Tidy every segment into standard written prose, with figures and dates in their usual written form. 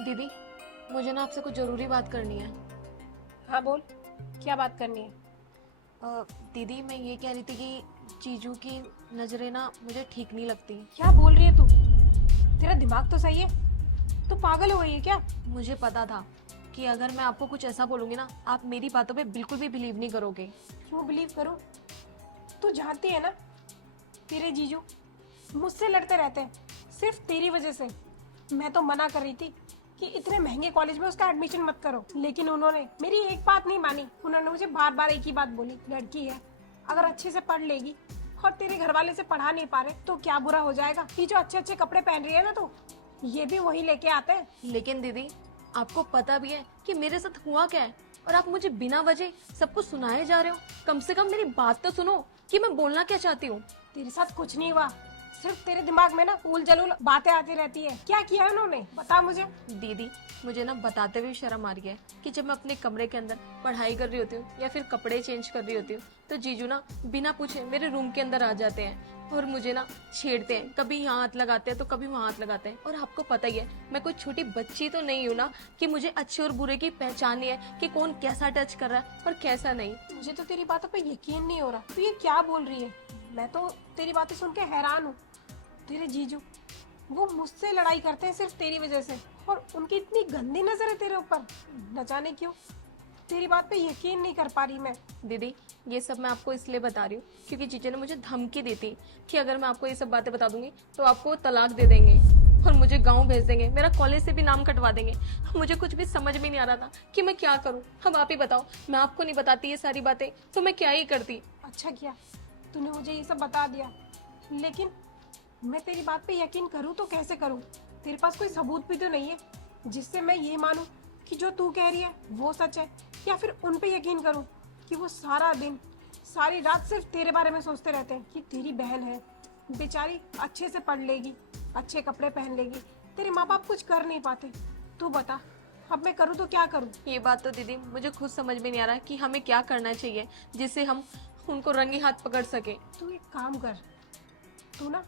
दीदी, मुझे ना आपसे कुछ ज़रूरी बात करनी है। हाँ बोल, क्या बात करनी है? दीदी, मैं ये कह रही थी कि जीजू की नज़रें ना मुझे ठीक नहीं लगती। क्या बोल रही है तू? तेरा दिमाग तो सही है? तू पागल हो गई है क्या? मुझे पता था कि अगर मैं आपको कुछ ऐसा बोलूँगी ना, आप मेरी बातों पे बिल्कुल भी बिलीव नहीं करोगे। क्यों बिलीव करूं? तू जानती है ना, तेरे जीजू मुझसे लड़ते रहते हैं सिर्फ तेरी वजह से। मैं तो मना कर रही थी कि इतने महंगे कॉलेज में उसका एडमिशन मत करो, लेकिन उन्होंने मेरी एक बात नहीं मानी। उन्होंने मुझे बार बार एक ही बात बोली, लड़की है, अगर अच्छे से पढ़ लेगी और तेरे घर वाले से पढ़ा नहीं पा रहे तो क्या बुरा हो जाएगा? ये जो अच्छे अच्छे कपड़े पहन रही है ना तू, ये भी वही लेके आते हैं। लेकिन दीदी, आपको पता भी है कि मेरे साथ हुआ क्या है, और आप मुझे बिना वजह सब कुछ सुनाए जा रहे हो। कम से कम मेरी बात तो सुनो कि मैं बोलना क्या चाहती हूँ। तेरे साथ कुछ नहीं हुआ, सिर्फ तेरे दिमाग में ना उल जलूल बातें आती रहती है। क्या किया है उन्होंने, बता मुझे। दीदी, मुझे ना बताते हुए शर्म आ रही है कि जब मैं अपने कमरे के अंदर पढ़ाई कर रही होती हूँ या फिर कपड़े चेंज कर रही होती हूँ, तो जीजू ना बिना पूछे मेरे रूम के अंदर आ जाते हैं और मुझे ना छेड़ते हैं। कभी यहाँ हाथ लगाते हैं तो कभी वहाँ हाथ लगाते हैं। और आपको पता ही है, मैं कोई छोटी बच्ची तो नहीं हूँ ना कि मुझे अच्छे और बुरे की पहचान नहीं है कि कौन कैसा टच कर रहा है और कैसा नहीं। मुझे तो तेरी बातों पे यकीन नहीं हो रहा, तू ये क्या बोल रही है? मैं तो तेरी बातें सुन के हैरान हूँ। तेरे जीजू वो मुझसे लड़ाई करते हैं सिर्फ तेरी वजह से, और उनकी इतनी गंदी नजर है तेरे ऊपर। न जाने क्यों तेरी बात पे यकीन नहीं कर पा रही मैं। दीदी, ये सब मैं आपको इसलिए बता रही हूँ क्योंकि जीजा ने मुझे धमकी दी थी कि अगर मैं आपको ये सब बातें बता दूंगी तो आपको तलाक दे देंगे और मुझे गांव भेज देंगे, मेरा कॉलेज से भी नाम कटवा देंगे। मुझे कुछ भी समझ में नहीं आ रहा था कि मैं क्या करूँ। अब आप ही बताओ, मैं आपको नहीं बताती ये सारी बातें तो मैं क्या ही करती। अच्छा किया तूने मुझे ये सब बता दिया, लेकिन मैं तेरी बात पे यकीन करूँ तो कैसे करूँ? तेरे पास कोई सबूत भी तो नहीं है जिससे मैं ये मानूं कि जो तू कह रही है वो सच है, या फिर उन पे यकीन करूँ कि वो सारा दिन सारी रात सिर्फ तेरे बारे में सोचते रहते हैं कि तेरी बहन है, बेचारी अच्छे से पढ़ लेगी, अच्छे कपड़े पहन लेगी, तेरे माँ बाप कुछ कर नहीं पाते। तू बता, अब मैं करूँ तो क्या करूँ? ये बात तो दीदी मुझे खुद समझ में नहीं आ रहा कि हमें क्या करना चाहिए जिससे हम उनको रंगे हाथ पकड़ सके। तू एक काम कर, तू ना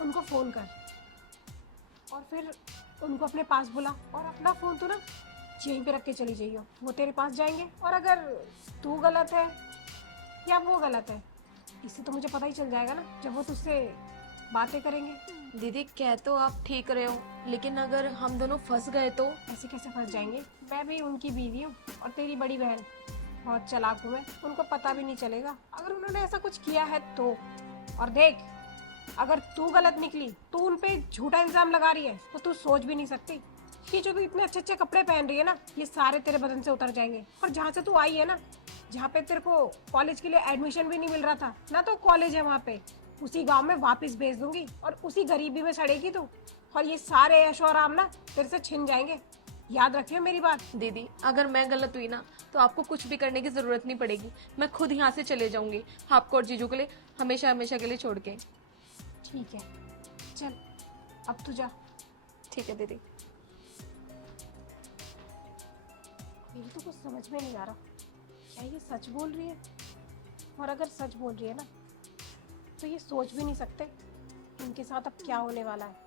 उनको फोन कर और फिर उनको अपने पास बुला, और अपना फोन तू ना यहीं पे रख के चली जाइयो। वो तेरे पास जाएंगे, और अगर तू गलत है या वो गलत है, इससे तो मुझे पता ही चल जाएगा ना जब वो तुझसे बातें करेंगे। दीदी, कह तो आप ठीक रहे हो, लेकिन अगर हम दोनों फंस गए तो? ऐसे कैसे फंस जाएंगे? मैं भी उनकी बीवी हूँ और तेरी बड़ी बहन। बहुत चालाक हूँ मैं, उनको पता भी नहीं चलेगा अगर उन्होंने ऐसा कुछ किया है तो। और देख, अगर तू गलत निकली, तू उन पे झूठा इल्जाम लगा रही है, तो तू सोच भी नहीं सकती कि जो तू इतने अच्छे अच्छे कपड़े पहन रही है ना, ये सारे तेरे बदन से उतर जाएंगे। और जहाँ से तू आई है ना, जहाँ पे तेरे को कॉलेज के लिए एडमिशन भी नहीं मिल रहा था ना, तो कॉलेज है वहाँ पे, उसी गांव में वापस भेज दूंगी और उसी गरीबी में सड़ेगी तू। और ये सारे ऐशो आराम ना तेरे से छिन जाएंगे, याद रखियो मेरी बात। दीदी, अगर मैं गलत हुई ना तो आपको कुछ भी करने की जरूरत नहीं पड़ेगी। मैं खुद यहाँ से चले जाऊंगी, आपको और जीजू के लिए हमेशा हमेशा के लिए छोड़ के। ठीक है, चल अब तू जा। ठीक है दीदी। मेरी तो कुछ समझ में नहीं आ रहा, क्या ये सच बोल रही है? और अगर सच बोल रही है ना, तो ये सोच भी नहीं सकते इनके साथ अब क्या होने वाला है।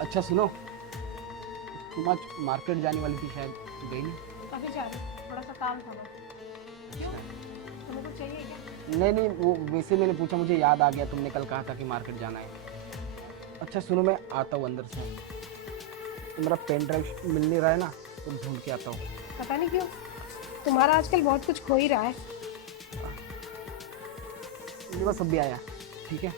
अच्छा सुनो, तुम आज मार्केट जाने वाली थी शायद, गई नहीं? अभी जा रही, थोड़ा सा काम था बस। क्यों, तुम्हें कुछ चाहिए क्या? नहीं नहीं, वो वैसे मैंने पूछा, मुझे याद आ गया तुमने कल कहा था कि मार्केट जाना है। अच्छा सुनो, मैं आता हूँ अंदर से, तो मेरा पेन ड्राइव मिल नहीं रहा है ना, तो ढूंढ के आता हूँ। पता नहीं क्यों तुम्हारा आजकल बहुत कुछ खो ही रहा है। मेरे पास सब भी आया, ठीक है।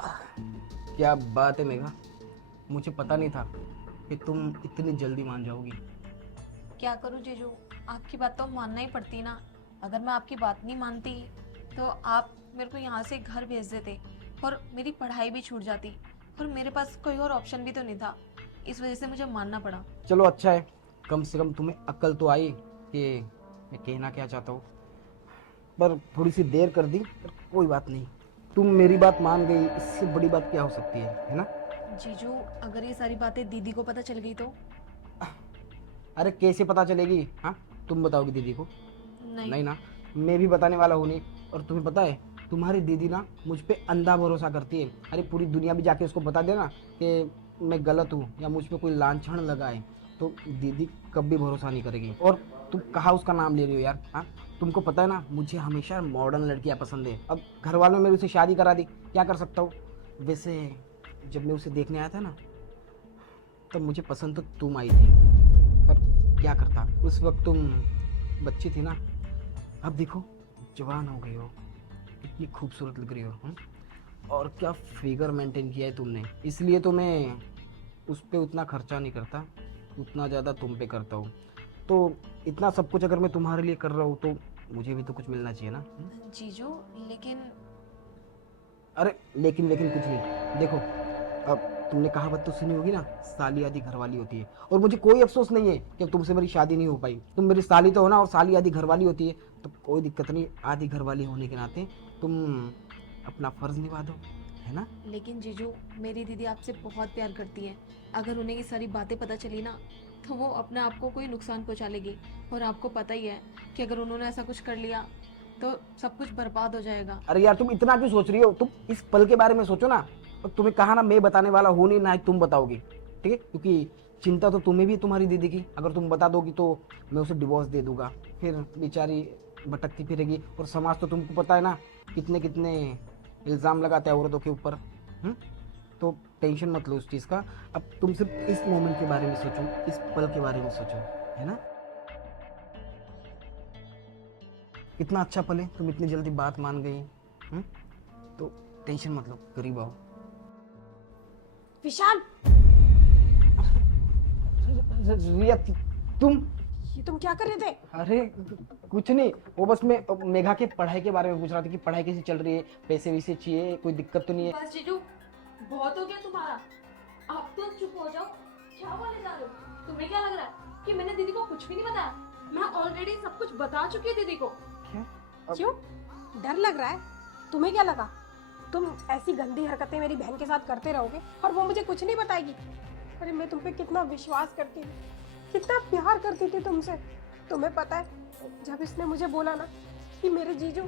क्या बात है मेघा, मुझे पता नहीं था कि तुम इतनी जल्दी मान जाओगी। क्या करूँ जीजू, आपकी बात तो मानना ही पड़ती ना। अगर मैं आपकी बात नहीं मानती तो आप मेरे को यहाँ से घर भेज देते और मेरी पढ़ाई भी छूट जाती, और मेरे पास कोई और ऑप्शन भी तो नहीं था। इस वजह से मुझे मानना पड़ा। चलो अच्छा है, कम से कम तुम्हें अक्ल तो आई कि मैं कहना क्या चाहता हूँ। पर थोड़ी सी देर कर दी, पर कोई बात नहीं, तुम मेरी बात मान गई, इससे बड़ी बात क्या हो सकती है ना। जीजू, अगर ये सारी बातें दीदी को पता चल गई तो? अरे कैसे पता चलेगी? हाँ, तुम बताओगी दीदी को? नहीं। नहीं ना, मैं भी बताने वाला हूँ नहीं। और तुम्हें पता है, तुम्हारी दीदी ना मुझ पे अंधा भरोसा करती है। अरे पूरी दुनिया भी जाके उसको बता देना कि मैं गलत हूँ या मुझ पे कोई लांछन लगा है, तो दीदी कभी भरोसा नहीं करेगी। और तुम कहाँ उसका नाम ले रही हो यार? हाँ, तुमको पता है ना, मुझे हमेशा मॉडर्न लड़कियाँ पसंद है। अब घर वालों ने मेरी उसे शादी करा दी, क्या कर सकता हूँ। वैसे जब मैं उसे देखने आया था ना, तब मुझे पसंद तो तुम आई थी, पर क्या करता, उस वक्त तुम बच्ची थी ना। अब देखो, जवान हो गई हो, इतनी खूबसूरत लग रही हो। और क्या फिगर मेंटेन किया है तुमने, इसलिए तो मैं उस पर उतना खर्चा नहीं करता, उतना ज़्यादा तुम पे करता हूँ। तो इतना सब कुछ अगर मैं तुम्हारे लिए कर रहा हूँ तो मुझे भी तो कुछ मिलना चाहिए ना। जीजू, लेकिन अरे लेकिन लेकिन कुछ नहीं। देखो, अब तुमने कहावत तो सुनी होगी ना, साली आधी घरवाली होती है। और मुझे कोई अफसोस नहीं है कि तुमसे मेरी शादी नहीं हो पाई। तुम मेरी साली तो हो ना, और साली आधी घरवाली होती है, तो कोई दिक्कत नहीं। आधी घरवाली होने के नाते तुम अपना फर्ज निभा दो, है ना। लेकिन जीजू, मेरी दीदी आपसे बहुत प्यार करती है। अगर उन्हें ये सारी बातें पता चली ना, तो वो अपने आप को कोई नुकसान पहुंचा लेगी। और आपको पता ही है कि अगर उन्होंने ऐसा कुछ कर लिया तो सब कुछ बर्बाद हो जाएगा। अरे यार, तुम इतना क्यों सोच रही हो? तुम इस पल के बारे में सोचो ना। और तुम्हें कहा ना, मैं बताने वाला हूँ नहीं, ना ही तुम बताओगी, ठीक है? क्योंकि चिंता तो तुम्हें भी है तुम्हारी दीदी की। अगर तुम बता दोगी तो मैं उसे डिवोर्स दे दूंगा, फिर बेचारी भटकती फिरेगी। और समाज तो तुमको पता है ना, कितने कितने इल्ज़ाम लगाता है औरतों के ऊपर। तो टेंशन मत लो उस चीज़ का। अब तुम सिर्फ इस मोमेंट के बारे में सोचो, इस पल के बारे में सोचो, है ना। कितना अच्छा पल है, तुम इतनी जल्दी बात मान गई। तो टेंशन मत लो, करीब आओ। विशाल, रिया, तुम? ये तुम क्या कर रहे थे? अरे कुछ नहीं, वो बस मैं मेघा के पढ़ाई के बारे में पूछ रहा था कि पढ़ाई कैसी चल रही है, पैसे वैसे चाहिए, कोई दिक्कत तो नहीं है। बस जीजू, बहुत हो गया तुम्हारा। आप तो चुप हो जाओ। क्या बोले जा रहे हो? तुम्हें क्या लग रहा है कि मैंने दीदी को कुछ भी नहीं बताया? मैं ऑलरेडी सब कुछ बता चुकी हूँ दीदी को। क्या? क्यों? डर लग रहा है? तुम्हें क्या लगा तुम ऐसी गंदी हरकतें मेरी बहन के साथ करते रहोगे और वो मुझे कुछ नहीं बताएगी? अरे मैं तुम पे कितना विश्वास करती थी, कितना प्यार करती थी तुमसे। तुम्हें पता है, जब इसने मुझे बोला ना कि मेरे जीजू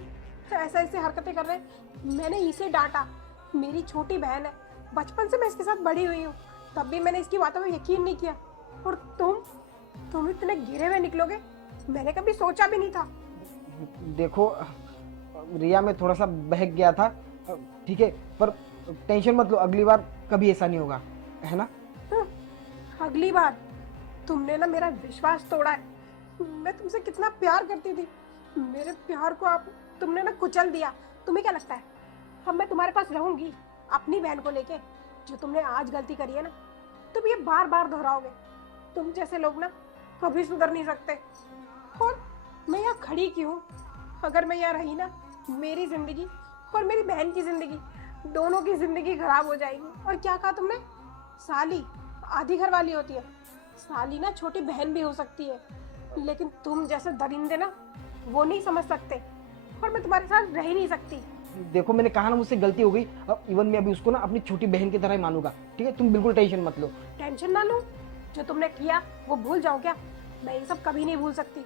ऐसा ऐसे हरकतें कर रहे हैं, मैंने इसे डांटा। मेरी छोटी बहन है, बचपन से मैं इसके साथ बड़ी हुई हूँ, तब भी मैंने इसकी बातों में यकीन नहीं किया। और तुम इतने गिरे हुए निकलोगे, मैंने कभी सोचा भी नहीं था। देखो रिया, मैं थोड़ा सा बहक गया था, ठीक है, पर टेंशन मत लो, अगली बार कभी ऐसा नहीं होगा, है ना। अगली बार? तुमने ना मेरा विश्वास तोड़ा है। मैं तुमसे कितना प्यार करती थी, मेरे प्यार को तुमने ना कुचल दिया। तुम्हें क्या लगता है अब मैं तुम्हारे पास रहूंगी अपनी बहन को लेके? जो तुमने आज गलती करी है ना, तुम ये बार बार दोहराओगे। तुम जैसे लोग ना कभी सुधर नहीं सकते। और मैं यहाँ खड़ी क्यों? अगर मैं यहाँ रही ना, मेरी जिंदगी और मेरी बहन की जिंदगी, दोनों की जिंदगी खराब हो जाएगी। और क्या कहा तुमने? साली आधी घर वाली होती है। साली ना छोटी बहन भी हो सकती है, लेकिन तुम जैसे दरिंदे ना वो नहीं समझ सकते। और मैं तुम्हारे साथ रह ही नहीं सकती। देखो, मैंने कहा ना, मुझसे गलती हो गई। अब इवन मैं अभी उसको ना अपनी छोटी बहन की तरह ही मानूंगा, ठीक है? तुम बिल्कुल टेंशन मत लो। टेंशन ना लो, जो तुमने किया वो भूल जाओ क्या? मैं ये सब कभी नहीं भूल सकती।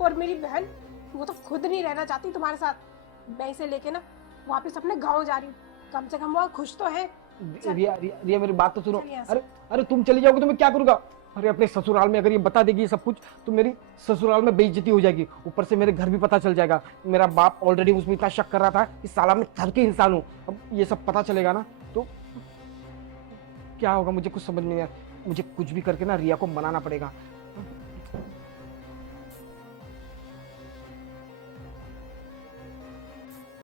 और मेरी बहन, वो तो खुद नहीं रहना चाहती तुम्हारे साथ। मैं इसे लेके ना वापस अपने गाँव जा रही हूँ, कम से कम वो खुश तो है। रिया, रिया, रिया, मेरी बात तो सुनो। चलिए यहाँ से। अरे अरे, तुम चली जाओगे तो मैं क्या करूंगा? अरे अपने ससुराल में अगर ये बता देगी ये सब कुछ, तो मेरी ससुराल में बेइज्जती हो जाएगी। ऊपर से मेरे घर भी पता चल जाएगा। मेरा बाप ऑलरेडी उसमें इतना शक कर रहा था कि साला मैं घर के इंसान हूँ। अब ये सब पता चलेगा ना, तो क्या होगा मुझे कुछ समझ नहीं आया। मुझे कुछ भी करके ना रिया को मनाना पड़ेगा।